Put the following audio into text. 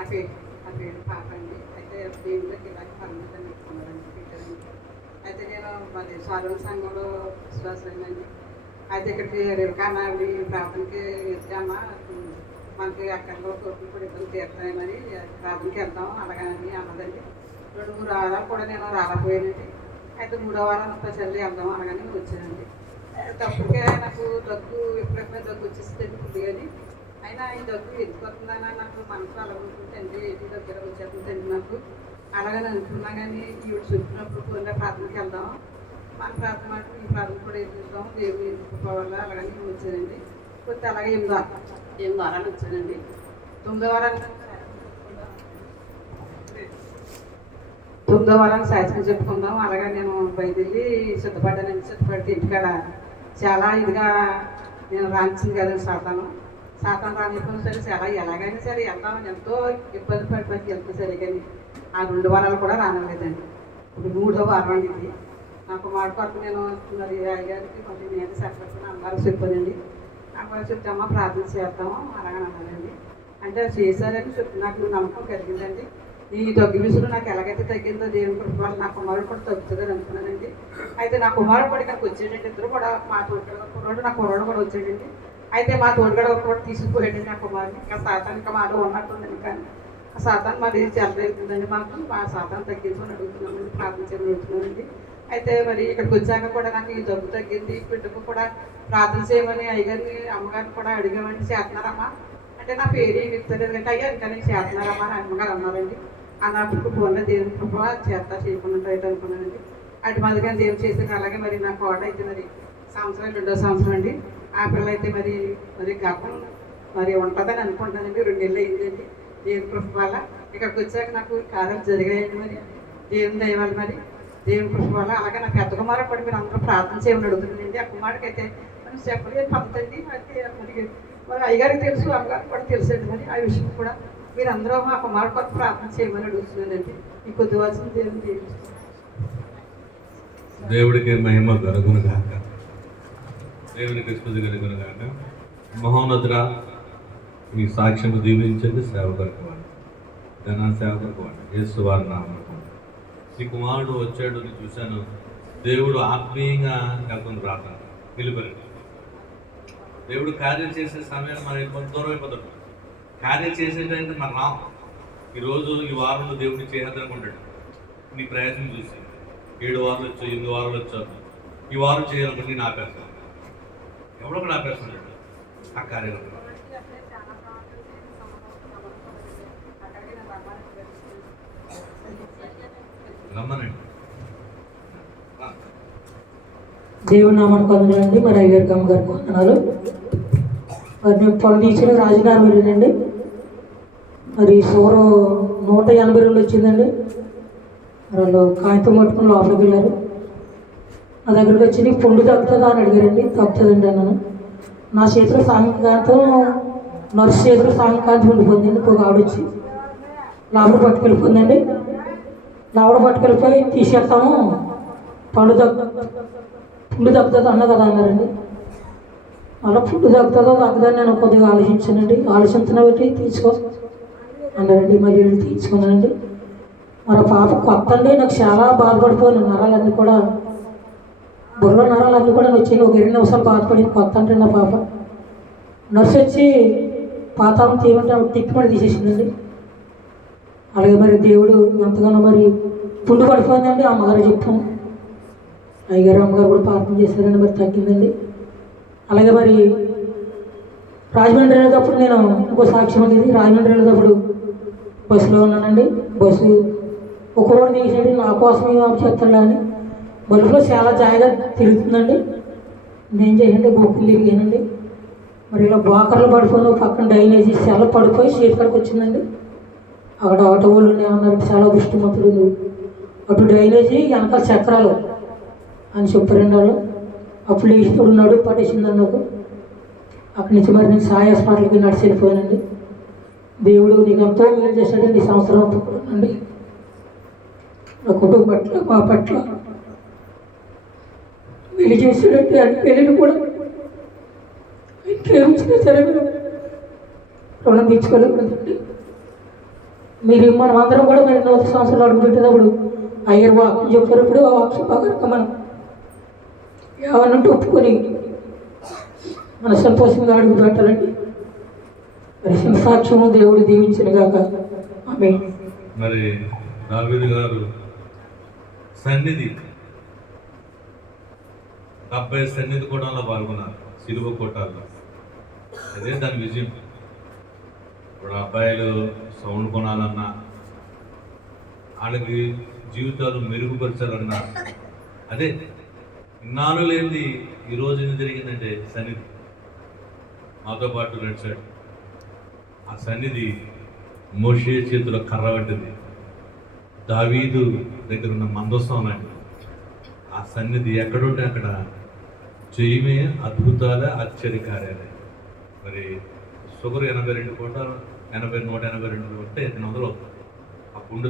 అక్కడ పాప అండి. అయితే దేవుళ్ళకి ఇలాగ పర్మిషన్ ఇస్తున్నారండి పెట్టారండి. అయితే నేను మరి స్వరం సంఘంలో విశ్వాసండి. అయితే ఇక్కడికి రేవకానాడి ప్రార్థనకి వెళ్తామా, మనకి అక్కడలో తోపులు కూడా ఇబ్బంది తీరుతాయని ప్రార్థనకి వెళ్దాం అలాగని అన్నదండి. 2-3 వారాలు కూడా నేను రాలేకపోయానండి. అయితే 3వ వారం ప్రజల్ని వెళ్దాం అనగానే వచ్చానండి. తప్పకే నాకు దగ్గు ఎప్పుడెప్పుడైనా దగ్గు వచ్చేసిందండి కొద్దిగాని. అయినా ఈ దగ్గు ఎందుకు వస్తుందన్నా నాకు మనసు అలా ఉంటుందండి, ఏంటి దగ్గర వచ్చేస్తుందండి నాకు అలాగని అనుకున్నా. కానీ ఈవిడ చెప్పినప్పుడు కూడా ప్రార్థనకి వెళ్దాం, మన ప్రార్థన మాట ఈ ప్రార్థన కూడా ఏం చూద్దాం, దేవుడు ఎందుకుపోవాలా అలాగని వచ్చానండి. కొద్ది అలాగే 8 వారాలు వచ్చానండి. 9వ వారానికి శాస్త్రం చెప్పుకుందాం అలాగా నేను బయలుదేరి సిద్ధపడ్డానండి. సిద్ధపడితే ఇంటికాడ చాలా ఇదిగా నేను రాంచింది కదండి సాతాను రానిపోయినా సరే చాలా ఎలాగైనా సరే వెళ్దామని ఎంతో ఇబ్బంది పడిపోయి వెళ్తే సరే కానీ ఆ 2 వారాలు కూడా రానలేదండి. ఇప్పుడు 3వ వారం అండి ఇది. నాకు మాట కొరకు నేను మరి అయ్యగారికి కొంచెం నేను సరిపడుతున్న అమ్మగారు చెప్పానండి. అమ్మగారు చెప్తామా ప్రార్థన చేద్దాము అలాగని అన్నానండి. అంటే చేశారని చెప్పి నాకు నమ్మకం కలిగిందండి. ఈ దగ్గు విసులు నాకు ఎలాగైతే తగ్గిందో దేవుని కృప వల్ల నా కుమారుడు కూడా తగ్గుతుందని అనుకున్నానండి. అయితే నా కుమారుడు కూడా ఇక్కడికి వచ్చాడండి. ఇద్దరు కూడా మా తోడుగడ కుర్రాడు నా కుర్రాడు కూడా వచ్చాడండి. అయితే మా తోడుగడ కూడా తీసుకుపోయాడండి నా కుమారుని. ఇంకా సాతానికి మాలో ఉన్నట్టుందండి. కానీ ఆ సాతాన్ మరి చెలరేగుతుందండి. మా సాతాన్ తగ్గించుకొని అడుగుతున్నామండి, ప్రార్థించమని అడుగుతున్నానండి. అయితే మరి ఇక్కడికి వచ్చాక కూడా నాకు ఈ దగ్గు తగ్గింది. బిడ్డకు కూడా ప్రార్థన చేయమని అయ్యగారిని అమ్మగారిని కూడా అడిగామండి. చేస్తున్నారమ్మా అంటే నా పేరు ఏమి ఇస్తలేదంటే అయ్యా ఇంకా నేను చేస్తున్నారమ్మా అని అమ్మగారు అన్నారండి. అన్నప్పుడు పోన్న దేవుని కృప చేస్తా చేయకుండా అయితే అనుకున్నానండి. అటు మధ్యగా దేవుడు చేసిన అలాగే మరి నా కోట అయితే మరి సంవత్సరం 2వ సంవత్సరం అండి. ఆ పిల్ల అయితే మరి గర్భం మరి ఉంటుందని అనుకుంటానండి. 2 నెలలు అయిందండి. దేవుని కృప వల్ల ఇక్కడికి వచ్చాక నాకు కార్యాలు జరిగాయండి. మరి దేవుని దయవాలి మరి దేవుని కృప వల్ల అలాగే నా పెద్ద కుమారుడు కూడా మీరు అందరూ ప్రార్థన చేయమని అడుగుతుందండి. ఆ కుమారుడికి అయితే మనం చెప్పలేదు పద్ధతి మరి అయ్యగారికి తెలుసు, అమ్మగారికి కూడా తెలుసండి. మరి ఆ విషయం కూడా మీరు అందరూ మా కుమారుడు కొరకు ప్రార్థన చేయమని అడుగుతున్నానండి. ఈ కొద్ది వచనం దేవుని దేవుడికి మహిమ కలుగునుగాక, దేవునికి స్తుతి కలుగునుగాక. మహోన్నతుడ మీ సాక్ష్యము దీవించండి. సేవకులకు వాడు ధన సేవకులకు వాడు యేసు వారి నామమున ఈ కుమారుడు వచ్చాడు చూశాను. దేవుడు ఆత్మీయంగా కాకుండా ప్రార్థన పిలుపరండి. దేవుడు కార్యం చేసే సమయం మరి కొంత దూరం అయిపోతాడు. కార్యం చేసేటంటే మరి రాం. ఈరోజు ఈ వారంలో దేవుడిని చేయాలనుకుంటాడు. నీ ప్రయత్నం చూసి 7 వారాలు వచ్చావు, 8 వారాలు వచ్చావు, ఈ వారం చేయాలనుకుంటే నేను ఆపేస్తాను. ఎవడో కూడా ఆపేస్తున్నాడు ఆ కార్యం. రమ్మనండి. దేవుని నామాన్ని పొందడండి. మరి అయ్యగారికి అమ్మగారికి వందనాలు. మరి నేను పొలం తీసిన రాజుగారు వెళ్ళండి. మరి సూరం 182 వచ్చిందండి. వాళ్ళు కాగితం పట్టుకుని లోపలికి వెళ్ళారు. నా దగ్గరికి వచ్చి నీకు పుండు తగ్గుతుందా అని అడిగారండి. తగ్గుతుందండి అన్నాను. నా చేతిలో సాయంకాంతం నర్సు చేతిలో సాయంకాంతం ఉండిపోయిందండి. ఒక ఆవిడొచ్చి లోపల పట్టుకెళ్ళిపోయిందండి. లోపల పట్టుకెళ్ళిపోయి తీసేస్తాము పుండు తగ్గుతుంది అన్న కదా అన్నారండి. అలా పుండు తగ్గుతుందో తగ్గదని నేను కొద్దిగా ఆలోచించానండి. ఆలోచించిన పెట్టి తీసుకో అన్నారండి. మరి తీసుకున్నానండి. మరి పాప కొత్త అండి. నాకు చాలా బాధపడిపోయాను. నరాలన్నీ కూడా బుర్ర నరాలన్నీ కూడా వచ్చాయి. ఒక 2 నిమిషాలు బాధపడింది. కొత్త అంటే నా పాప. నర్సు వచ్చి పాతాలను తీయమంటే తిప్పిమని తీసేసిందండి. అలాగే మరి దేవుడు ఎంతగానో మరి పుండు పడిపోయిందండి. అమ్మగారు చెప్పాను. అయ్యగారు అమ్మగారు కూడా ప్రార్థన చేశారండి. మరి తగ్గిందండి. అలాగే మరి రాజమండ్రి వెళ్ళేటప్పుడు నేను ఇంకో సాక్ష్యం అనేది. రాజమండ్రి వెళ్ళేటప్పుడు బస్సులో ఉన్నానండి. బస్సు ఒక రోడ్డు తీసేది నా కోసమే చెప్తాడు అని బస్సులో చాలా జాయిగా తిరుగుతుందండి. నేను చేయండి గోకులు తిరిగానండి. మరి ఇలా బోకర్లు పడిపోయిన పక్కన డ్రైనేజీ చాలా పడిపోయి సీట్ కాడికి వచ్చిందండి. అక్కడ ఆటో వాళ్ళు ఏమన్నారు, చాలా దృష్టిమంతుడు, అటు డ్రైనేజీ వెనకాల చక్రాలు అని చెప్పారండి వాళ్ళు. అప్పుడు ఈశ్వరుడు నడుపు పట్టేసిందని నాకు. అక్కడి నుంచి మరి నేను సాయి హాస్పిటల్కి నడిచి వెళ్ళిపోయానండి. దేవుడు నీకు ఎంతో మేలు చేశాడండి ఈ సంవత్సరం అంతా కూడా అండి. నా కుటుంబం పట్ల, మా పట్ల మేలు చేశాడంటే అని పెళ్ళిని కూడా ఇంకేమిచ్చినా సరే మేము రుణం తీర్చుకోలేకూడదండి. మీరు మనం అందరం కూడా మరి నూతన సంవత్సరాలు అడుగు పెట్టేటప్పుడు అయ్యర్ వాక్యం చెప్పినప్పుడు ఆ వాక్యం ప్రకారంగా మనం ఏమన్నంటే ఒప్పుకొని మన సంతోషంగా అడుగు పెట్టాలండి. మరి సాక్ష్యము దేవుడు దీవించిన గాక. ఆమె మరి దావీదు గారు సన్నిధి 70 సన్నిధి కూటంలో పాల్గొన్నారు, సిలువ కూటాల్లో. అదే దాని విజయం. ఇప్పుడు అబ్బాయిలు సౌండ్ కొనాలన్నా, వాళ్ళకి జీవితాలు మెరుగుపరచాలన్నా, అదే ఇన్నాళ్ళు లేనిది ఈరోజు ఏం జరిగిందంటే సన్నిధి మాతో పాటు నడిచాడు. ఆ సన్నిధి మోషే చేతిలో కర్ర పట్టింది, దావీదు దగ్గర ఉన్న మందసం లాంటిది. ఆ సన్నిధి ఎక్కడుంటే అక్కడ జయమే, అద్భుతాల, ఆశ్చర్యకార్యాలే. మరి షుగర్ 82 కోట్ల 182 ఉంటే 800 అవుతుంది. ఆ పుండు